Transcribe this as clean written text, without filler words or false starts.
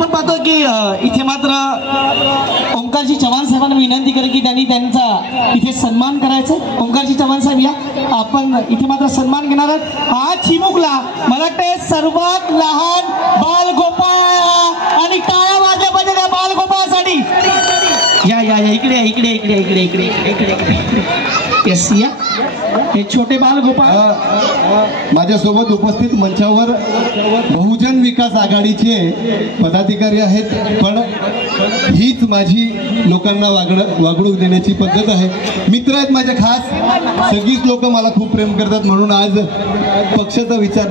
आपण पाहतो की इथे मात्र ओंकारजी चव्हाण साहेबांना विनंती करेन की त्यांनी त्यांचा इथे सन्मान करायचा। ओंकारजी चव्हाण साहेब या, आपण इथे मात्र सन्मान घेणार आहात। हा चिमुकला मला वाटते सर्वात लहान बालगोपाळ आणि टाळ्या वाजल्या पाहिजे त्या बालगोपाळासाठी। या या या इकडे इकडे इकडे इकडे इकडे इकडे इकडे यस या, हे छोटे बालगोपाळ माझ्यासोबत उपस्थित मंचावर बहुजन विकास आघाडीचे पदाधिकारी आहेत, पण हीच माझी लोकांना वागणूक देण्याची पद्धत आहे। मित्र आहेत माझे खास, सगळीच लोक मला खूप प्रेम करतात, म्हणून आज पक्षाचा विचार